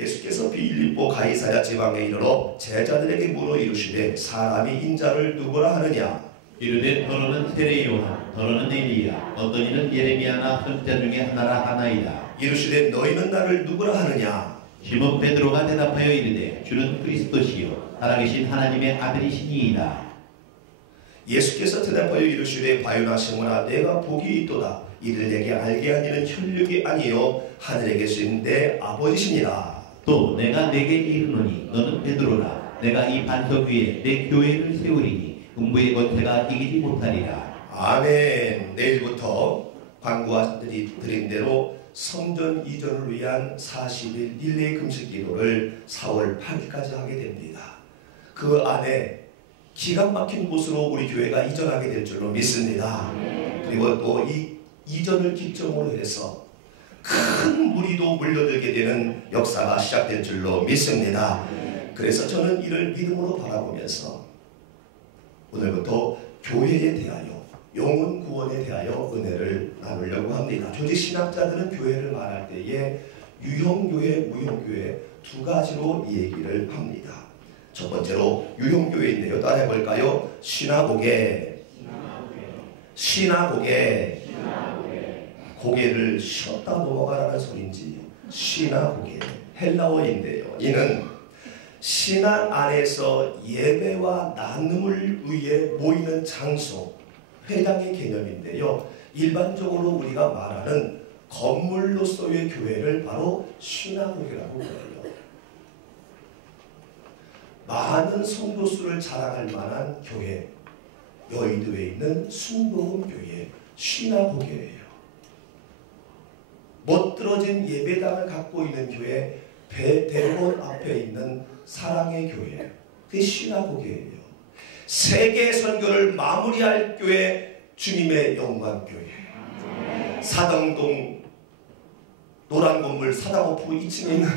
예수께서 빌립보 가이사랴 지방에 이르러 제자들에게 물어 이르시되 사람이 인자를 누구라 하느냐. 이르되 더러는 세례 요한, 더러는 엘리야, 어떤 이는 예레미야나 선지자 중에 하나라 하나이다. 이르시되 너희는 나를 누구라 하느냐. 시몬 베드로가 대답하여 이르되 주는 그리스도시요 살아계신 하나님의 아들이시니이다. 예수께서 대답하여 이르시되 바요나 시몬아 내가 복이 있도다. 이를 내게 알게 하니는 혈육이 아니요 하늘에 계신 내 아버지시니라. 또 내가 내게 이르노니 너는 베드로라. 내가 이 반석 위에 내 교회를 세우리니 음부의 권세가 이기지 못하리라. 아멘. 내일부터 광고하들이 드린 대로 성전 이전을 위한 40일 릴레이 금식 기도를 4월 8일까지 하게 됩니다. 그 안에 기가 막힌 곳으로 우리 교회가 이전하게 될 줄로 믿습니다. 그리고 또 이 이전을 기점으로 해서 큰 무리도 몰려들게 되는 역사가 시작될 줄로 믿습니다. 그래서 저는 이를 믿음으로 바라보면서 오늘부터 교회에 대하여, 영혼 구원에 대하여 은혜를 나누려고 합니다. 조직 신학자들은 교회를 말할 때에 유형교회, 무형교회 두 가지로 이 얘기를 합니다. 첫 번째로 유형교회인데요. 따라해볼까요? 시나고게, 고개를 쉬었다 넘어가라는 소리인지 시나고게, 헬라어인데요. 이는 신앙 안에서 예배와 나눔을 위해 모이는 장소, 회당의 개념인데요. 일반적으로 우리가 말하는 건물로서의 교회를 바로 시나고게라고 해요. 많은 성도수를 자랑할 만한 교회, 여의도에 있는 순복음교회 시나고게예요. 멋들어진 예배당을 갖고 있는 교회, 대본 앞에 있는 사랑의 교회, 그게 시나고게예요. 세계 선교를 마무리할 교회, 주님의 영광교회. 사당동 노란 건물 사당오프 2층에 있는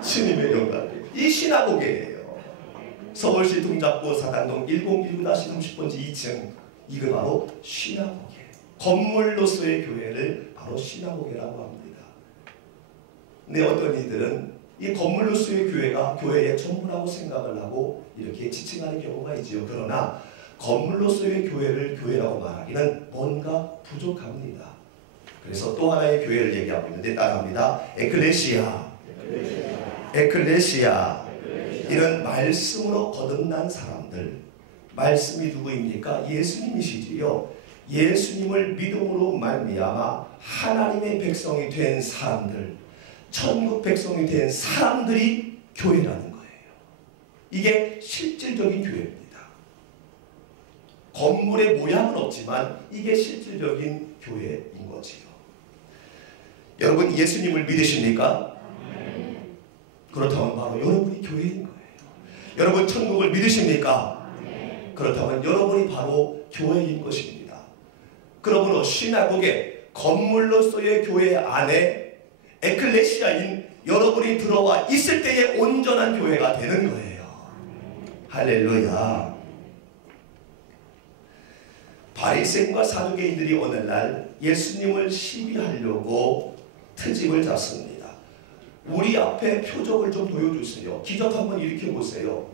주님의 영광교회, 이 시나고게예요. 서울시 동작구 사당동 1019-30번지 2층, 이거 바로 시나고게. 건물로서의 교회를 바로 시나고게라고 합니다. 근데 어떤 이들은 이 건물로서의 교회가 교회의 전부라고 생각을 하고 이렇게 지칭하는 경우가 있지요. 그러나 건물로서의 교회를 교회라고 말하기는 뭔가 부족합니다. 그래서 또 하나의 교회를 얘기하고 있는데 따라합니다. 에클레시아. 이는 말씀으로 거듭난 사람들. 말씀이 누구입니까? 예수님이시지요. 예수님을 믿음으로 말미암아 하나님의 백성이 된 사람들, 천국 백성이 된 사람들이 교회라는 거예요. 이게 실질적인 교회입니다. 건물의 모양은 없지만 이게 실질적인 교회인 거지요. 여러분 예수님을 믿으십니까? 그렇다면 바로 여러분이 교회인 거예요. 여러분 천국을 믿으십니까? 그렇다면 여러분이 바로 교회인 것입니다. 그러므로 시나고게, 건물로서의 교회 안에 에클레시아인 여러분이 들어와 있을 때에 온전한 교회가 되는 거예요. 할렐루야. 바리새인과 사두개인들이 오늘날 예수님을 시비하려고 트집을 잡습니다. 우리 앞에 표적을 좀 보여주세요. 기적 한번 일으켜보세요.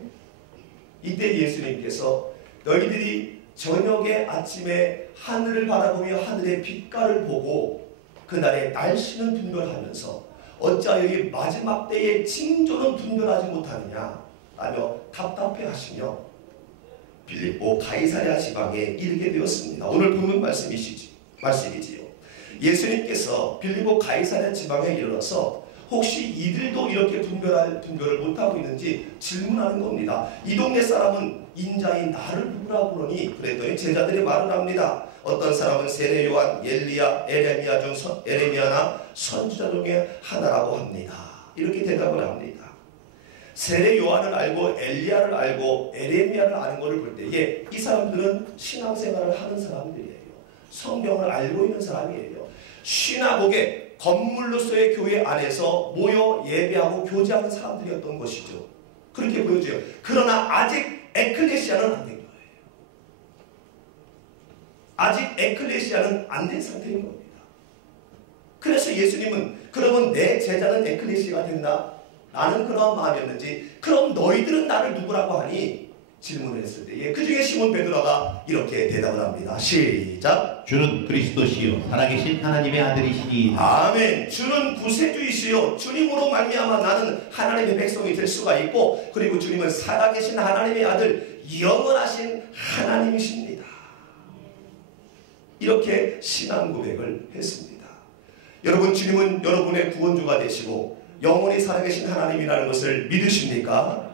이때 예수님께서 너희들이 저녁에 아침에 하늘을 바라보며 하늘의 빛깔을 보고 그날의 날씨는 분별하면서 어찌하여 이 마지막 때의 징조는 분별하지 못하느냐 라며 답답해하시며 빌립보 가이사랴 지방에 이르게 되었습니다. 오늘 본문 말씀이지요. 예수님께서 빌립보 가이사랴 지방에 이르러서 혹시 이들도 이렇게 분별을 못하고 있는지 질문하는 겁니다. 이 동네 사람은 인자인 나를 누구라고 그러니? 그랬더니 제자들이 말을 합니다. 어떤 사람은 세례 요한, 엘리야, 에레미야나 선지자 중에 하나라고 합니다. 이렇게 대답을 합니다. 세례 요한을 알고 엘리야를 알고 에레미야를 아는 것을 볼 때에 이 사람들은 신앙생활을 하는 사람들이에요. 성경을 알고 있는 사람이에요. 시나고게, 건물로서의 교회 안에서 모여 예배하고 교제하는 사람들이었던 것이죠. 그렇게 보여져요. 그러나 아직 에클레시아는 안 된 거예요. 아직 에클레시아는 안 된 상태인 겁니다. 그래서 예수님은 그러면 내 제자는 에클레시아가 됐나? 나는 그러한 마음이었는지 그럼 너희들은 나를 누구라고 하니? 질문을 했을 때에 그 중에 시몬 베드로가 이렇게 대답을 합니다. 시작. 주는 그리스도시요 살아계신 하나님의 아들이시니. 아멘. 주는 구세주이시요 주님으로 말미암아 나는 하나님의 백성이 될 수가 있고, 그리고 주님은 살아계신 하나님의 아들, 영원하신 하나님이십니다. 이렇게 신앙 고백을 했습니다. 여러분, 주님은 여러분의 구원주가 되시고 영원히 살아계신 하나님이라는 것을 믿으십니까?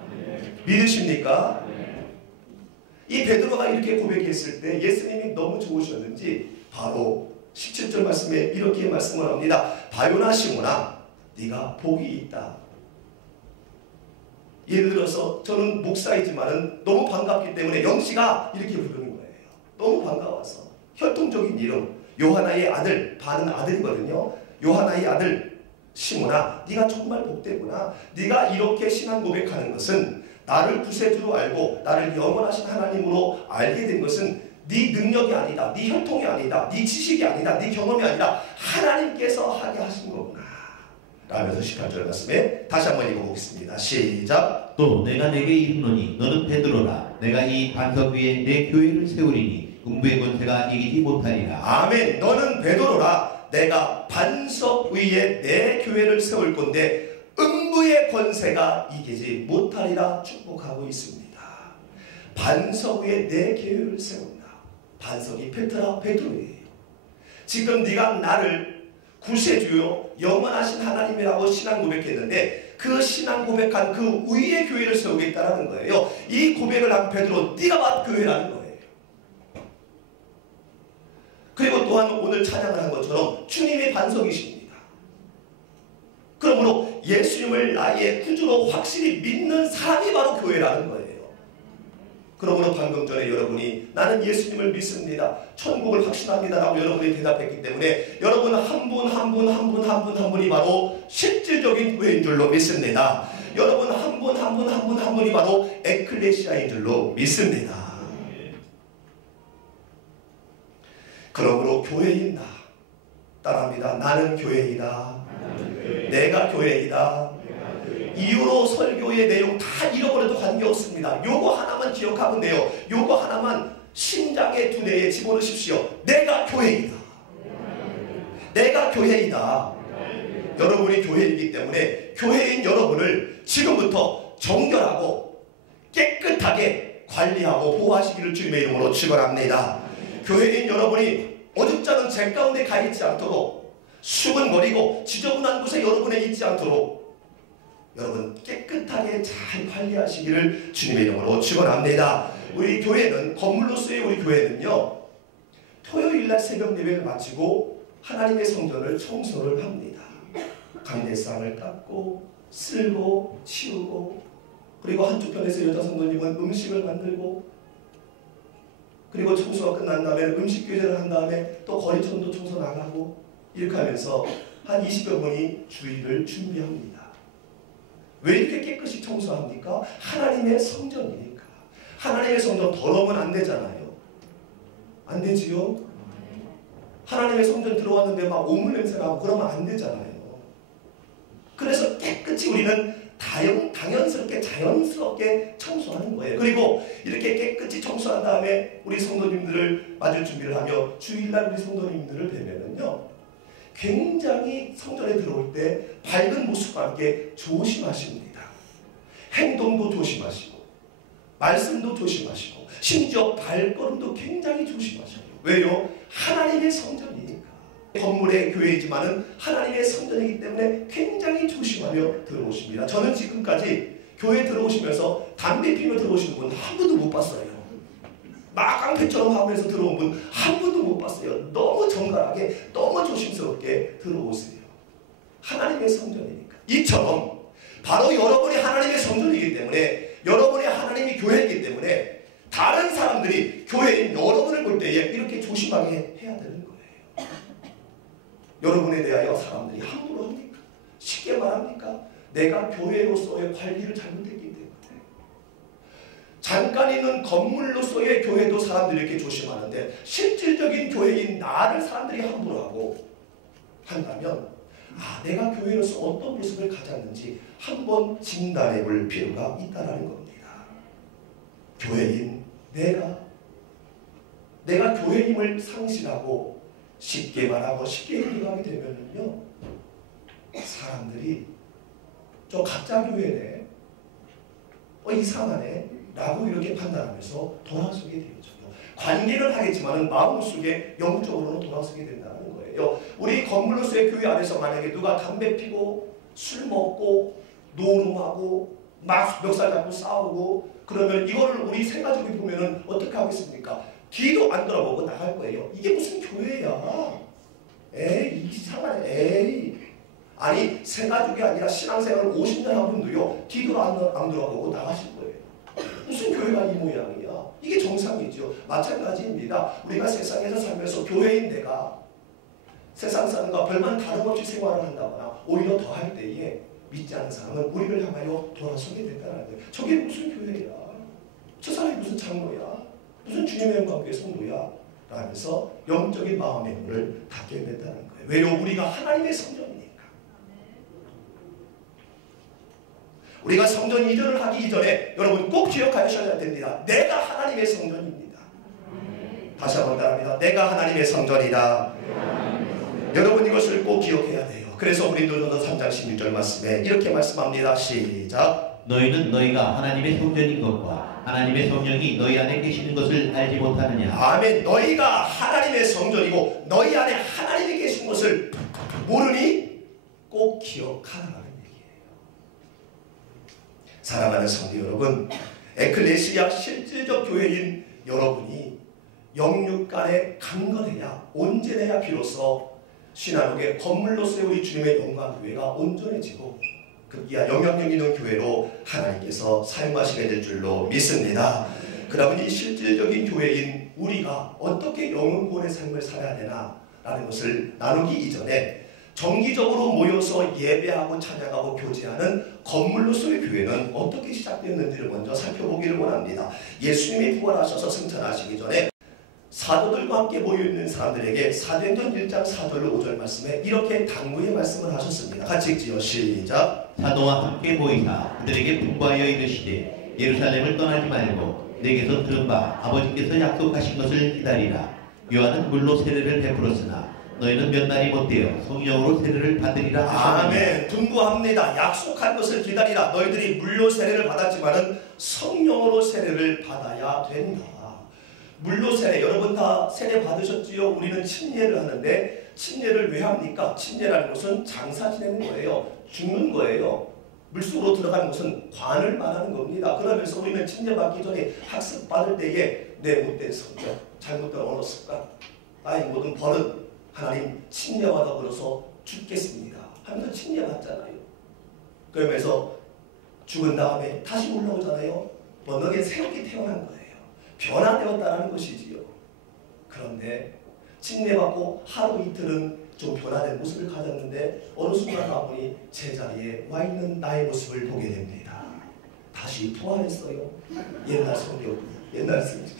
믿으십니까? 이 베드로가 이렇게 고백했을 때 예수님이 너무 좋으셨는지 바로 17절 말씀에 이렇게 말씀을 합니다. 바요나 시몬아, 네가 복이 있다. 예를 들어서 저는 목사이지만은 너무 반갑기 때문에 영씨가 이렇게 부르는 거예요. 너무 반가워서. 혈통적인 이름, 요하나의 아들, 반은 아들이거든요. 요하나의 아들 시몬아, 네가 정말 복되구나. 네가 이렇게 신앙 고백하는 것은, 나를 구세주로 알고 나를 영원하신 하나님으로 알게 된 것은 네 능력이 아니다, 네 혈통이 아니다, 네 지식이 아니다, 네 경험이 아니다, 하나님께서 하게 하신 거구나 라면서 18절 말씀에 다시 한번 읽어보겠습니다. 시작. 또 내가 내게 이르노니 너는 베드로라. 내가 이 반석 위에 내 교회를 세우리니 음부의 권세가 이기지 못하리라. 아멘. 너는 베드로라. 내가 반석 위에 내 교회를 세울 건데 음부의 권세가 이기지 못하리라 축복하고 있습니다. 반석 위에 내 교회를 세운다. 반석이 페트라, 베드로예요. 지금 네가 나를 구세주요 영원하신 하나님이라고 신앙 고백했는데 그 신앙 고백한 그 위에 교회를 세우겠다라는 거예요. 이 고백을 한 베드로, 네가 막 교회라는 거예요. 그리고 또한 오늘 찬양을 한 것처럼 주님이 반석이십니다. 그러므로 예수님을 나의 구주로 확실히 믿는 사람이 바로 교회라는 거예요. 그러므로 방금 전에 여러분이 나는 예수님을 믿습니다, 천국을 확신합니다 라고 여러분이 대답했기 때문에 여러분 한 분 한 분 한 분 한 분 한 분이 바로 실질적인 교회인 줄로 믿습니다. 여러분 한 분 한 분 한 분 한 분이 바로 에클레시아인 줄로 믿습니다. 그러므로 교회인 나 따라합니다. 나는 교회이다. 내가 교회이다. 이후로 설교의 내용 다 잃어버려도 관계없습니다. 요거 하나만 기억하면 돼요. 요거 하나만 심장의 두뇌에 집어넣으십시오. 내가 교회이다. 내가 교회이다. 여러분이 교회이기 때문에 교회인 여러분을 지금부터 정결하고 깨끗하게 관리하고 보호하시기를 주님의 이름으로 축원합니다. 교회인 여러분이 어둡지 않은 재 가운데 가 있지 않도록, 수근거리고 지저분한 곳에 여러분에 있지 않도록 여러분 깨끗하게 잘 관리하시기를 주님의 이름으로 축원합니다. 우리 교회는, 건물로서의 우리 교회는요, 토요일날 새벽 예배를 마치고 하나님의 성전을 청소를 합니다. 강대상을 닦고 쓸고 치우고, 그리고 한쪽 편에서 여자 성도님은 음식을 만들고, 그리고 청소가 끝난 다음에 음식 교제를 한 다음에 또 거리천도 청소 나가고, 이렇게 하면서 한 20여 분이 주일을 준비합니다. 왜 이렇게 깨끗이 청소합니까? 하나님의 성전이니까. 하나님의 성전 더러우면 안 되잖아요. 안 되지요? 하나님의 성전 들어왔는데 막 오물 냄새 나고 그러면 안 되잖아요. 그래서 깨끗이 우리는 당연스럽게 자연스럽게 청소하는 거예요. 그리고 이렇게 깨끗이 청소한 다음에 우리 성도님들을 맞을 준비를 하며 주일날 우리 성도님들을 뵈면은요, 굉장히 성전에 들어올 때 밝은 모습과 함께 조심하십니다. 행동도 조심하시고 말씀도 조심하시고 심지어 발걸음도 굉장히 조심하셔요. 왜요? 하나님의 성전이니까. 건물의 교회이지만은 하나님의 성전이기 때문에 굉장히 조심하며 들어오십니다. 저는 지금까지 교회 들어오시면서 담배 피며 들어오시는 분 한 분도 못 봤어요. 막 깡패처럼 하면서 들어온 분 한 분도 못 봤어요. 너무 정갈하게, 너무 조심스럽게 들어오세요. 하나님의 성전이니까. 이처럼 바로 여러분이 하나님의 성전이기 때문에, 여러분이 하나님이 교회이기 때문에 다른 사람들이 교회인 여러분을 볼 때에 이렇게 조심하게 해야 되는 거예요. 여러분에 대하여 사람들이 함부로 합니까? 쉽게 말합니까? 내가 교회로서의 관리를 잘못했기 때문에. 잠깐 있는 건물로서의 교회도 사람들이 이렇게 조심하는데 실질적인 교회인 나를 사람들이 함부로 하고 한다면 내가 교회로서 어떤 모습을 가졌는지 한번 진단해 볼 필요가 있다는 겁니다. 교회인 내가 교회임을 상실하고 쉽게 말하고 쉽게 행동하게 되면요, 사람들이 저 가짜 교회네, 이상하네 라고 이렇게 판단하면서 돌아서게 되죠. 관계는 하겠지만 마음속에 영적으로는 돌아서게 된다는 거예요. 우리 건물로서의 교회 안에서 만약에 누가 담배 피고 술 먹고 노름하고 막 멱살 잡고 싸우고 그러면 이거를 우리 세 가족이 보면은 어떻게 하겠습니까? 뒤도 안 돌아보고 나갈 거예요. 이게 무슨 교회야? 에이, 이상하네. 아니, 세 가족이 아니라 신앙생활을 50년 한 분도요, 뒤도 안 돌아보고 나가실 거예요. 무슨 교회가 이 모양이야? 이게 정상이죠. 마찬가지입니다. 우리가 세상에서 살면서 교회인 내가 세상 사람과 별반 다름없이 생활을 한다거나 오히려 더 할 때에 믿지 않는 사람은 우리를 향하여 돌아서게 된다는 거예요. 저게 무슨 교회야? 저 사람이 무슨 장로야? 무슨 주님의 영광교회 성도야? 라면서 영적인 마음의 문을 닫게 된다는 거예요. 왜요? 우리가 하나님의 성전이니까. 우리가 성전 이전을 하기 이전에 여러분 꼭 기억하셔야 됩니다. 내가 하나님의 성전입니다. 다시 한번 따라합니다. 내가 하나님의 성전이다. 여러분 이것을 꼭 기억해야 돼요. 그래서 고린도전서 3장 16절 말씀에 이렇게 말씀합니다. 시작. 너희는 너희가 하나님의 성전인 것과 하나님의 성령이 너희 안에 계시는 것을 알지 못하느냐. 아멘. 너희가 하나님의 성전이고 너희 안에 하나님이 계신 것을 모르니 꼭 기억하라. 사랑하는 성도 여러분, 에클레시아 실질적 교회인 여러분이 영육간에 강건해야 온전해야 비로소 신앙의 건물로서의 우리 주님의 영광교회가 온전해지고 급기야 영향력 있는 교회로 하나님께서 사용하시게 될 줄로 믿습니다. 그러면 이 실질적인 교회인 우리가 어떻게 영혼구원의 삶을 살아야 되나라는 것을 나누기 이전에 정기적으로 모여서 예배하고 찬양하고 교제하는 건물로서의 교회는 어떻게 시작되었는지를 먼저 살펴보기를 원합니다. 예수님이 부활하셔서 승천하시기 전에 사도들과 함께 모여있는 사람들에게 사도행전 1장 4절 5절 말씀에 이렇게 당부의 말씀을 하셨습니다. 같이 읽지요. 시작. 사도와 함께 모이사 그들에게 분부하여 이르시되 예루살렘을 떠나지 말고 내게서 들은 바 아버지께서 약속하신 것을 기다리라. 요한은 물로 세례를 베풀었으나 너희는 몇 날이 못되어 성령으로 세례를 받으리라 하셨느니라. 아멘. 분부합니다. 약속한 것을 기다리라. 너희들이 물로 세례를 받았지만은 성령으로 세례를 받아야 된다. 물로 세례, 여러분 다 세례 받으셨지요? 우리는 침례를 하는데 침례를 왜 합니까? 침례라는 것은 장사 지내는 거예요. 죽는 거예요. 물속으로 들어가는 것은 관을 말하는 겁니다. 그러면서 우리는 침례 받기 전에 학습 받을 때에 내 못된 성격, 잘못된 언어 습관, 나의 모든 버릇 하나님 침례받아 버려서 죽겠습니다 하면서 침례 받잖아요. 그러면서 죽은 다음에 다시 올라오잖아요. 너에게 새롭게 태어난 거예요. 변화되었다는 것이지요. 그런데 침례받고 하루 이틀은 좀 변화된 모습을 가졌는데 어느 순간 가보니 제자리에 와 있는 나의 모습을 보게 됩니다. 다시 부활했어요. 옛날 성경, 옛날 성경.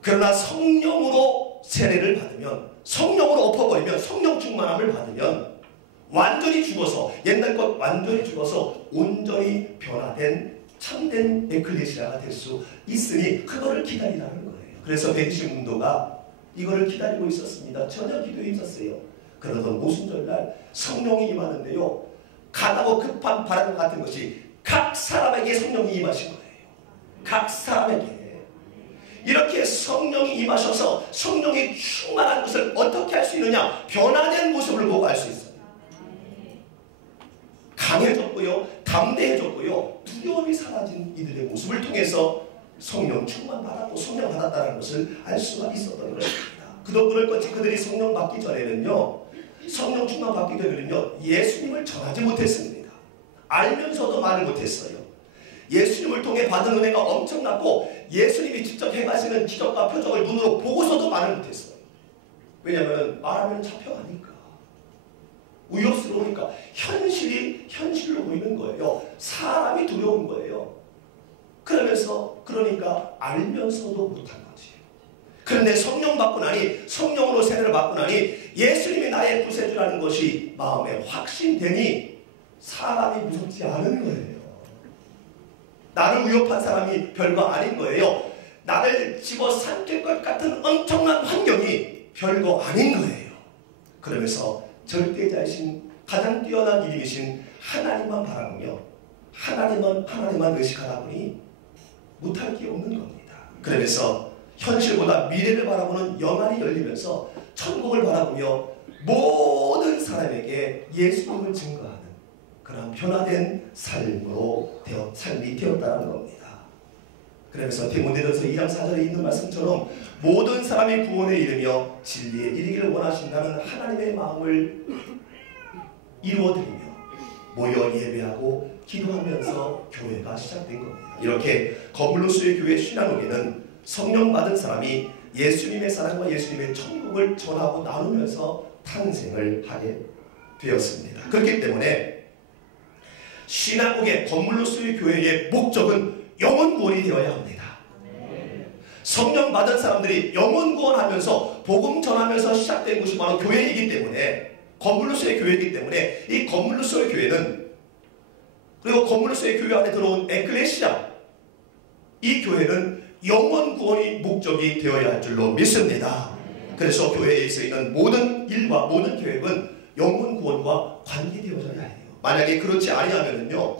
그러나 성령으로 세례를 받으면, 성령으로 엎어버리면, 성령 충만함을 받으면 완전히 죽어서, 옛날 것 완전히 죽어서 온전히 변화된 참된 에클레시아가 될 수 있으니 그거를 기다리라는 거예요. 그래서 120문도가 이거를 기다리고 있었습니다. 전혀 기도에 있었어요. 그러던 오순절날 성령이 임하는데요, 강하고 급한 바람 같은 것이 각 사람에게 성령이 임하신 거예요. 각 사람에게. 이렇게 성령이 임하셔서 성령이 충만한 것을 어떻게 할 수 있느냐? 변화된 모습을 보고 알 수 있어요. 강해졌고요, 담대해졌고요, 두려움이 사라진 이들의 모습을 통해서 성령 충만 받았고 성령 받았다는 것을 알 수가 있었던 것입니다. 그럴 것이 그들이 성령 받기 전에는요, 성령 충만 받기 전에는요, 예수님을 전하지 못했습니다. 알면서도 말을 못했어요. 예수님을 통해 받은 은혜가 엄청났고 예수님이 직접 행하시는 기적과 표적을 눈으로 보고서도 말을 못했어요. 왜냐하면 말하면 잡혀가니까, 위협스러우니까, 현실이 현실로 보이는 거예요. 사람이 두려운 거예요. 그러니까 알면서도 못한 거지. 그런데 성령 받고 나니, 성령으로 세례를 받고 나니 예수님이 나의 구세주라는 것이 마음에 확신되니 사람이 무섭지 않은 거예요. 나를 위협한 사람이 별거 아닌 거예요. 나를 집어삼킬 것 같은 엄청난 환경이 별거 아닌 거예요. 그러면서 절대자이신 가장 뛰어난 이름이신 하나님만 바라보며 하나님만 의식하다 보니 못할 게 없는 겁니다. 그러면서 현실보다 미래를 바라보는 영안이 열리면서 천국을 바라보며 모든 사람에게 예수님을 증거하는 그런 변화된 삶이 되었다는 겁니다. 그러면서 디모데전서 2장 4절에 있는 말씀처럼 모든 사람이 구원에 이르며 진리에 이르기를 원하신다는 하나님의 마음을 이루어드리며 모여 예배하고 기도하면서 교회가 시작된 겁니다. 이렇게 거블로스의 교회 신앙후에는 성령 받은 사람이 예수님의 사랑과 예수님의 천국을 전하고 나누면서 탄생을 하게 되었습니다. 그렇기 때문에 신앙국의 거블로스의 교회의 목적은 영혼 구원이 되어야 합니다. 성령 받은 사람들이 영혼 구원하면서 복음 전하면서 시작된 것이 바로 교회이기 때문에, 거블로스의 교회이기 때문에 이 거블로스의 교회는, 그리고 거블로스의 교회 안에 들어온 에클레시아, 이 교회는 영혼 구원이 목적이 되어야 할 줄로 믿습니다. 그래서 교회에 쓰이는 모든 일과 모든 계획은 영혼 구원과 관계되어져야 해요. 만약에 그렇지 아니하면요,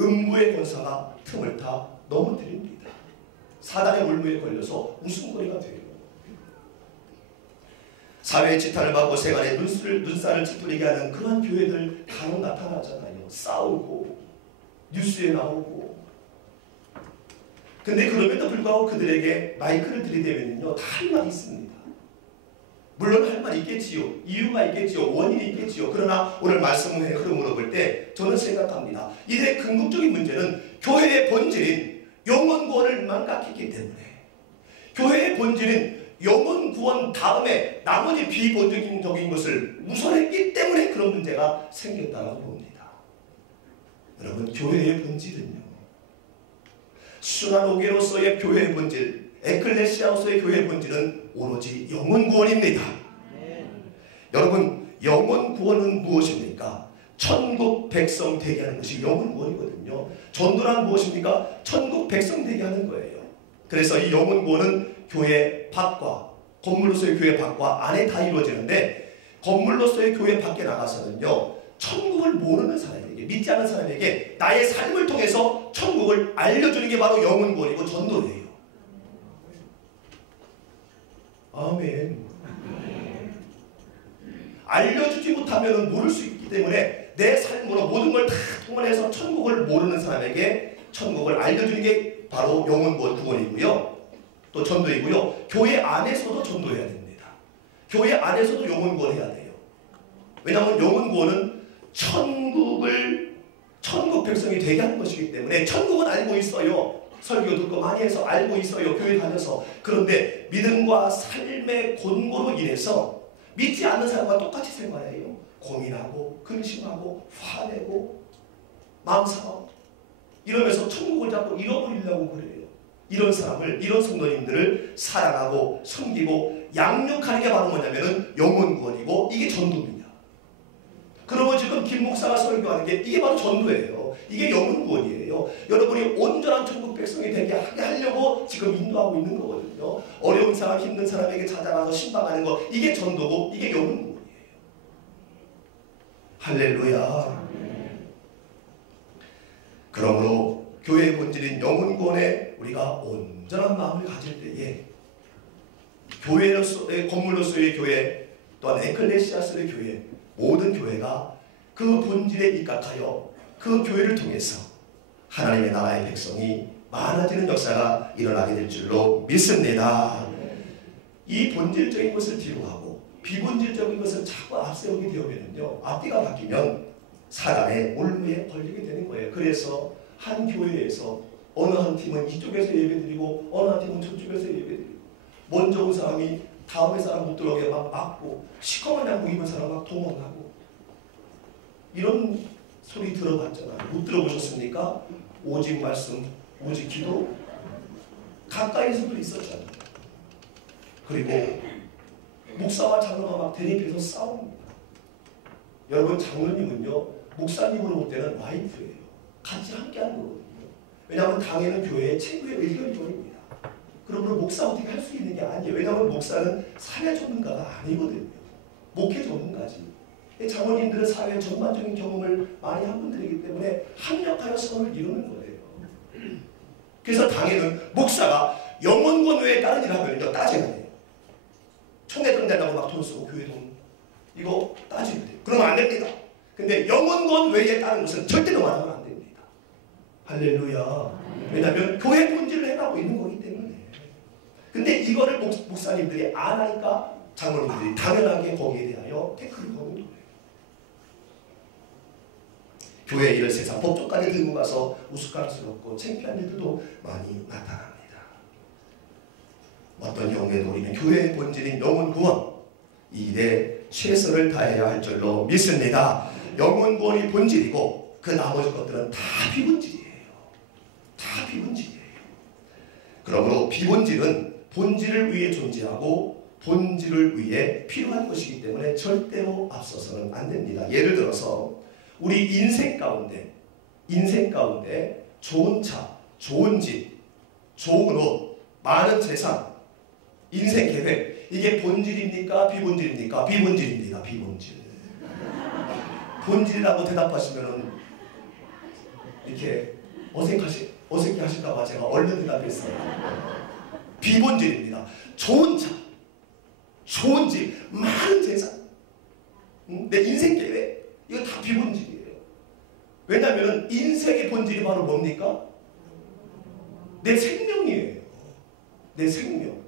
음부의 권사가 틈을 타 넘어뜨립니다. 사단의 물무에 걸려서 웃음거리가 돼요. 사회의 지탄을 받고 생활에 눈살을 찌푸리게 하는 그런 교회들 간혹 나타나잖아요. 싸우고 뉴스에 나오고. 근데 그럼에도 불구하고 그들에게 마이크를 들이대면요, 다 할 말이 있습니다. 물론 할 말이 있겠지요. 이유가 있겠지요. 원인이 있겠지요. 그러나 오늘 말씀의 흐름으로 볼 때 저는 생각합니다. 이들의 궁극적인 문제는 교회의 본질인 영혼 구원을 망각했기 때문에, 교회의 본질인 영혼 구원 다음에 나머지 비본질적인 것을 우선했기 때문에 그런 문제가 생겼다고 봅니다. 여러분, 교회의 본질은요, 순환오계로서의 교회의 본질, 에클레시아로서의 교회의 본질은 오로지 영혼 구원입니다. 여러분, 영혼 구원은 무엇입니까? 천국 백성 되게 하는 것이 영혼 구원이거든요. 전도란 무엇입니까? 천국 백성 되게 하는 거예요. 그래서 이 영혼 구원은 교회 밖과, 건물로서의 교회 밖과 안에 다 이루어지는데, 건물로서의 교회 밖에 나가서는요, 천국을 모르는 사람에게, 믿지 않는 사람에게 나의 삶을 통해서 천국을 알려주는 게 바로 영혼 구원이고 전도예요. 아멘. 알려주지 못하면 모를 수 있기 때문에 내 삶으로 모든 걸 다 통원해서 천국을 모르는 사람에게 천국을 알려주는 게 바로 영혼 구원이고요. 또 전도이고요. 교회 안에서도 전도해야 됩니다. 교회 안에서도 영혼 구원해야 돼요. 왜냐하면 영혼 구원은 천국 백성이 되게 하는 것이기 때문에, 천국은 알고 있어요. 설교 듣고 많이 해서 알고 있어요. 교회 다녀서. 그런데 믿음과 삶의 곤고로 인해서 믿지 않는 사람과 똑같이 생활해요. 고민하고 근심하고 화내고 마음 상하고 이러면서 천국을 자꾸 잃어버리려고 그래요. 이런 사람을, 이런 성도님들을 사랑하고 섬기고 양육하는 게 바로 뭐냐면은 영혼 구원이고, 이게 전도입니다. 그러면 지금 김 목사가 설교하는 게 이게 바로 전도예요. 이게 영혼 구원이에요. 여러분이 온전한 천국 백성이 되게 하게 하려고 지금 인도하고 있는 거거든요. 어려운 사람, 힘든 사람에게 찾아가서 신방하는 거, 이게 전도고 이게 영혼 구원이에요. 할렐루야. 그러므로 교회의 본질인 영혼 구원에 우리가 온전한 마음을 가질 때에 교회로서의, 건물로서의 교회, 또한 에클레시아스의 교회, 모든 교회가 그 본질에 입각하여 그 교회를 통해서 하나님의 나라의 백성이 많아지는 역사가 일어나게 될 줄로 믿습니다. 이 본질적인 것을 뒤로 하고 비본질적인 것을 자꾸 앞세우게 되면요, 앞뒤가 바뀌면 사단의 올무에 걸리게 되는 거예요. 그래서 한 교회에서 어느 한 팀은 이쪽에서 예배드리고 어느 한 팀은 저쪽에서 예배드리고, 먼저 온 사람이 다음에 사람 못 들어오게 막 막고, 시커먼 양복 입은 사람 막 동원하고, 이런 소리 들어봤잖아요. 못 들어보셨습니까? 오직 말씀, 오직 기도, 가까이서도 있었잖아요. 그리고 목사와 장로가 막 대립해서 싸웁니다. 여러분, 장로님은요 목사님으로 볼 때는 와이프예요. 같이 함께하는 거거든요. 왜냐하면 당에는 교회의 최고의 의견이입니다. 그러므로 목사 어떻게 할 수 있는 게 아니에요. 왜냐하면 목사는 사회 전문가가 아니거든요. 목회 전문가지. 장로님들은 사회 전반적인 경험을 많이 한 분들이기 때문에 합력하여 선을 이루는 거예요. 그래서 당에는 목사가 영혼권 외에 다른 일을 하면요 따져야 돼요. 총회장 되려고 막 돈 쓰고 교회 돈 이거 따져야 돼요. 그러면 안 됩니다. 근데 영혼권 외에 다른 것은 절대로 말하면 안 됩니다. 할렐루야. 왜냐하면 교회 본질을 해가고 있는 거기 때문에. 근데 이거를 목사님들이 안 하니까 장로님들이 당연하게 거기에 대하여 태클을 거는 거예요. 교회 일을 세상 법조까지 들고 가서 우스꽝스럽고 창피한 일들도 많이 나타납니다. 어떤 경우에도 우리는 교회의 본질인 영혼 구원 이 일에 최선을 다해야 할 줄로 믿습니다. 영혼 구원이 본질이고 그 나머지 것들은 다 비본질이에요. 다 비본질이에요. 그러므로 비본질은 본질을 위해 존재하고 본질을 위해 필요한 것이기 때문에 절대로 앞서서는 안 됩니다. 예를 들어서 우리 인생 가운데 좋은 차, 좋은 집, 좋은 옷, 많은 재산, 인생 계획 이게 본질입니까? 비본질입니까? 비본질입니다. 비본질. 본질이라고 대답하시면은 이렇게 어색해 하실까봐 제가 얼른 대답했어요. 비본질입니다. 좋은 차, 좋은 집, 많은 재산, 내 인생 계획 이거 다 비본질이에요. 왜냐하면 인생의 본질이 바로 뭡니까? 내 생명이에요. 내 생명.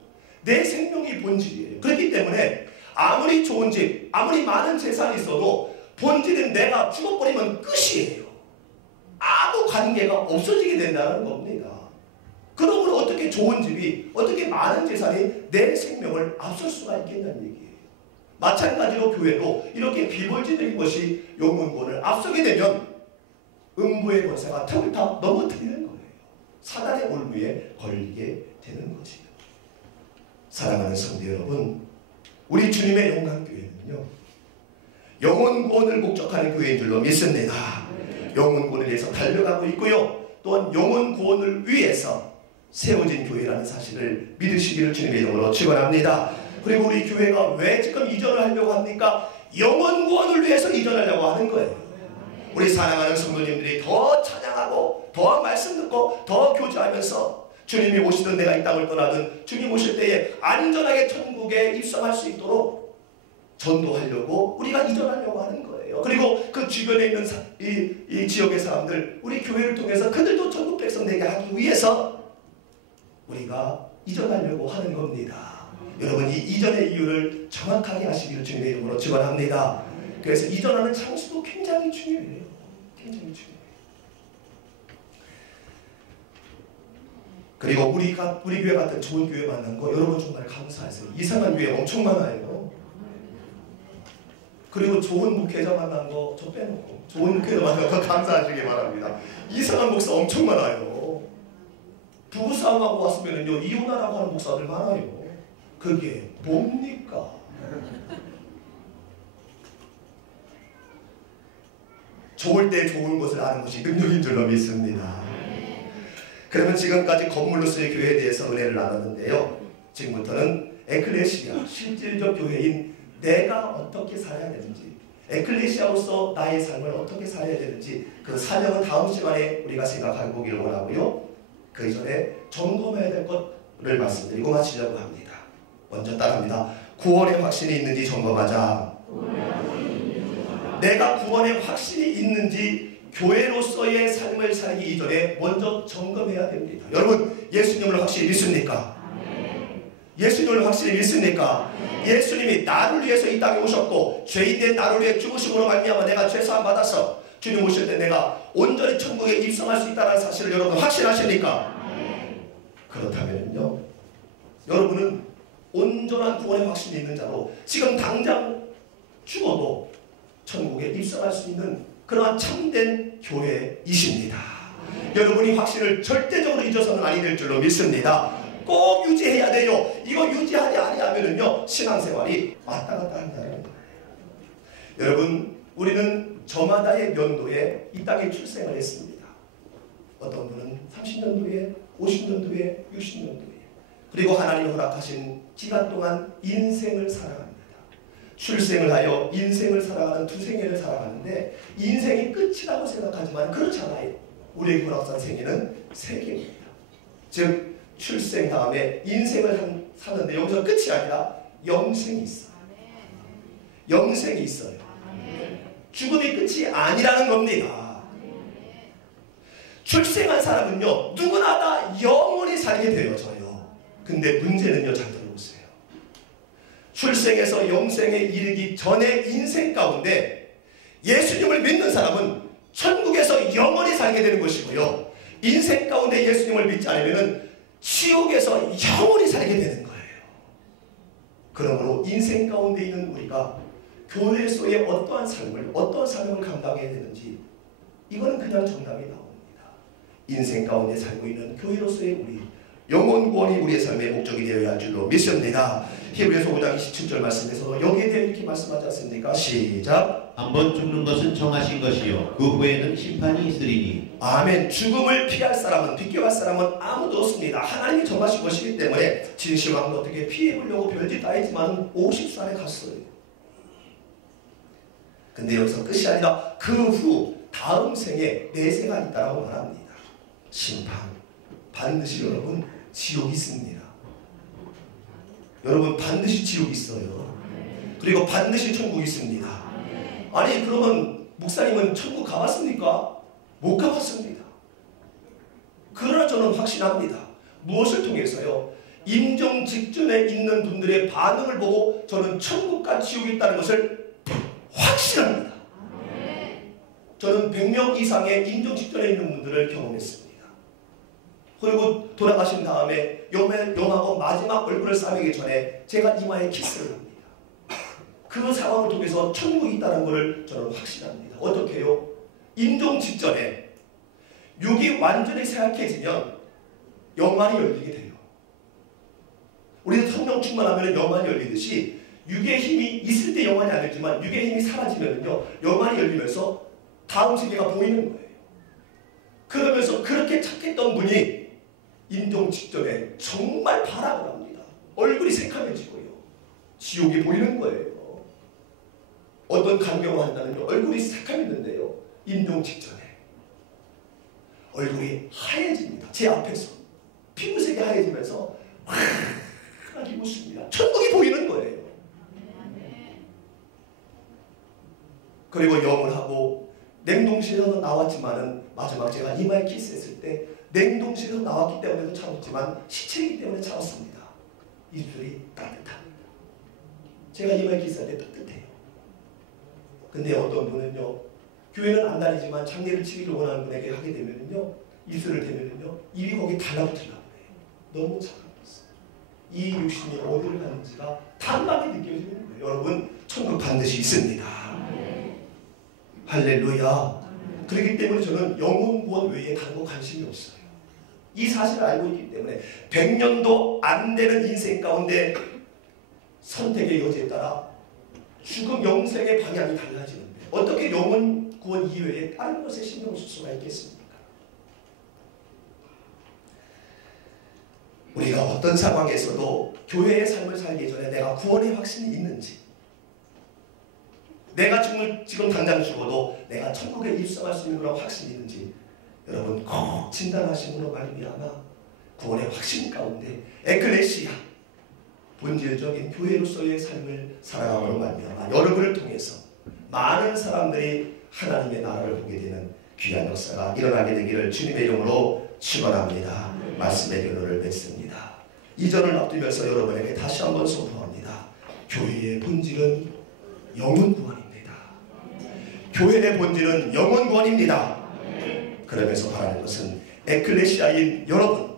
내 생명이 본질이에요. 그렇기 때문에 아무리 좋은 집, 아무리 많은 재산이 있어도 본질은 내가 죽어버리면 끝이에요. 아무 관계가 없어지게 된다는 겁니다. 그러므로 어떻게 좋은 집이, 어떻게 많은 재산이 내 생명을 앞설 수가 있겠냐는 얘기예요. 마찬가지로 교회도 이렇게 비본질적인 것이 영혼권을 앞서게 되면 음부의 권세가 틈을 타 넘어뜨리는 거예요. 사단의 올무에 걸리게 되는 거지요. 사랑하는 성도 여러분, 우리 주님의 영광교회는요 영혼권을 목적하는 교회인 줄로 믿습니다. 영혼권에 대해서 달려가고 있고요, 또한 영혼권을 위해서 세워진 교회라는 사실을 믿으시기를 주님의 이름으로 축원합니다. 그리고 우리 교회가 왜 지금 이전을 하려고 합니까? 영혼권을 위해서 이전하려고 하는 거예요. 우리 사랑하는 성도님들이 더 찬양하고 더 말씀 듣고 더 교제하면서 주님이 오시든 내가 이 땅을 떠나든 주님 오실 때에 안전하게 천국에 입성할 수 있도록 전도하려고 우리가 이전하려고 하는 거예요. 그리고 그 주변에 있는 이 지역의 사람들, 우리 교회를 통해서 그들도 천국 백성 되게 하기 위해서 우리가 이전하려고 하는 겁니다. 여러분, 이 이전의 이유를 정확하게 아시기를 주님의 이름으로 축원합니다. 그래서 이전하는 장소도 굉장히 중요해요. 굉장히 중요해요. 그리고 우리 교회 같은 좋은 교회 만난 거 여러분 정말 감사하세요. 이상한 교회 엄청 많아요. 그리고 좋은 목회자 만난 거 저 빼놓고 좋은 목회자 만난 거 감사하시기 바랍니다. 이상한 목사 엄청 많아요. 부부싸움하고 왔으면요 이혼하라고 하는 목사들 많아요. 그게 뭡니까? 좋을 때 좋은 것을 아는 것이 능력인 줄로 믿습니다. 그러면 지금까지 건물로서의 교회에 대해서 은혜를 나눴는데요, 지금부터는 에클레시아, 실질적 교회인 내가 어떻게 살아야 되는지, 에클레시아로서 나의 삶을 어떻게 살아야 되는지 그 사명은 다음 시간에 우리가 생각해 보기를 원하고요, 그 이전에 점검해야 될 것을 말씀드리고 마치려고 합니다. 먼저 따라합니다. 구원의 확신이 있는지 점검하자. 내가 구원의 확신이 있는지 교회로서의 삶을 살기 이전에 먼저 점검해야 됩니다. 여러분, 예수님을 확실히 믿습니까? 예수님을 확실히 믿습니까? 예수님이 나를 위해서 이 땅에 오셨고 죄인된 나를 위해 죽으심으로 말미암아 내가 죄사함 받아서 주님 오실 때 내가 온전히 천국에 입성할 수 있다는 사실을 여러분 확신하십니까? 그렇다면요, 여러분은 온전한 구원의 확신이 있는 자로 지금 당장 죽어도 천국에 입성할 수 있는 그러한 참된 교회이십니다. 여러분이 확신을 절대적으로 잊어서는 아니 될 줄로 믿습니다. 꼭 유지해야 돼요. 이거 유지하지 아니하면은요 신앙생활이 왔다 갔다 한다는 거예요. 여러분, 우리는 저마다의 연도에 이 땅에 출생을 했습니다. 어떤 분은 30년도에, 50년도에, 60년도에. 그리고 하나님이 허락하신 기간 동안 인생을 살아갑니다. 출생을 하여 인생을 살아가는 두 생애를 살아가는데 인생이 끝이라고 생각하지만 그렇잖아요. 우리에게 허락한 생애는 세 개입니다. 즉 출생 다음에 인생을 사는데 여기서 끝이 아니라 영생이 있어요. 영생이 있어요. 죽음이 끝이 아니라는 겁니다. 출생한 사람은요 누구나 다 영원히 살게 되어져요. 근데 문제는요, 잘 들어보세요. 출생에서 영생에 이르기 전의 인생 가운데 예수님을 믿는 사람은 천국에서 영원히 살게 되는 것이고요, 인생 가운데 예수님을 믿지 않으면 지옥에서 영원히 살게 되는 거예요. 그러므로 인생 가운데 있는 우리가 교회에서의 어떠한 삶을, 어떠한 사명을 감당해야 되는지 이거는 그냥 정답이 나옵니다. 인생 가운데 살고 있는 교회로서의 우리, 영혼 구원이 우리의 삶의 목적이 되어야 할 줄로 믿습니다. 히브리서 5장 27절 말씀에서도 여기에 대해 이렇게 말씀하지 않습니까? 시작. 한번 죽는 것은 정하신 것이요 그 후에는 심판이 있으리니. 아멘. 죽음을 피할 사람은, 비껴갈 사람은 아무도 없습니다. 하나님이 정하신 것이기 때문에 진시황도 어떻게 피해보려고 별짓 다 했지만 50살에 갔어요. 근데 여기서 끝이 아니라 그 후 다음 생에 내세가 있다고 말합니다. 심판. 반드시 여러분 지옥이 있습니다. 여러분 반드시 지옥이 있어요. 그리고 반드시 천국이 있습니다. 아니 그러면 목사님은 천국 가봤습니까? 못 가봤습니다. 그러나 저는 확신합니다. 무엇을 통해서요? 임종 직전에 있는 분들의 반응을 보고 저는 천국과 지옥이 있다는 것을 확신합니다. 저는 100명 이상의 임종 직전에 있는 분들을 경험했습니다. 그리고 돌아가신 다음에 용하고 마지막 얼굴을 싸매기 전에 제가 이마에 키스를 합니다. 그 상황을 통해서 천국이 있다는 것을 저는 확신합니다. 어떻게 해요? 임종 직전에 육이 완전히 쇠약해지면 영안이 열리게 돼요. 우리는 성령 충만하면 영안이 열리듯이 육의 힘이 있을 때 영안이 안 열리지만 육의 힘이 사라지면요 영안이 열리면서 다음 세계가 보이는 거예요. 그러면서 그렇게 착했던 분이 임종 직전에 정말 발악을 합니다. 얼굴이 새카매지고요. 지옥이 보이는 거예요. 어떤 간경을 한다는요. 얼굴이 새카맸는데요. 임종 직전에 얼굴이 하얘집니다. 제 앞에서 피부색이 하얘지면서 환하게 웃습니다. 천국이 보이는 거예요. 그리고 영을 하고 냉동실에서 나왔지만은 마지막 제가 이마에 키스했을 때 냉동실에서 나왔기 때문에도 참았지만 시체이기 때문에 참았습니다. 입술이 따뜻합니다. 제가 이마에 키스할 때 따뜻해요. 근데 어떤 분은요 교회는 안 다니지만 장례를 치기를 원하는 분에게 하게 되면요 입술을 대면요 입이 거기 달라붙으려고 해요. 너무 차가웠어요. 이 육신이 어디를 가는지가 단밤에 느껴지는 거예요. 여러분 천국 반드시 있습니다. 할렐루야. 그렇기 때문에 저는 영혼 구원 외에 다른 거 관심이 없어요. 이 사실을 알고 있기 때문에 100년도 안 되는 인생 가운데 선택의 여지에 따라 죽음 영생의 방향이 달라지는데 어떻게 영혼 구원 이외에 다른 것에 신경을 쓸 수가 있겠습니까? 우리가 어떤 상황에서도 교회의 삶을 살기 전에 내가 구원의 확신이 있는지, 내가 지금 당장 죽어도 내가 천국에 입성할 수 있는 그런 확신이 있는지 여러분 꼭 진단하심으로 말미암아 구원의 확신 가운데 에클레시아 본질적인 교회로서의 삶을 살아감으로 말미암아 여러분을 통해서 많은 사람들이 하나님의 나라를 보게 되는 귀한 역사가 일어나게 되기를 주님의 이름으로 축원합니다. 말씀의 결론을 맺습니다. 이전을 앞두면서 여러분에게 다시 한번 선포합니다. 교회의 본질은 영혼 구원입니다. 교회의 본질은 영혼 구원입니다. 그러면서 바라는 것은 에클레시아인 여러분을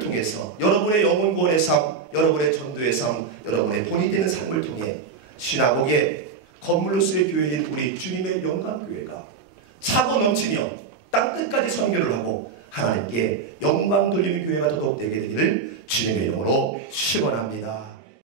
통해서 여러분의 영혼 구원의 삶, 여러분의 전도의 삶, 여러분의 본이 되는 삶을 통해 신화복의 건물로서의 교회인 우리 주님의 영광교회가 차고 넘치며 땅끝까지 선교를 하고 하나님께 영광 돌리는 교회가 더더욱 되게 되기를 주님의 이름으로 축원합니다.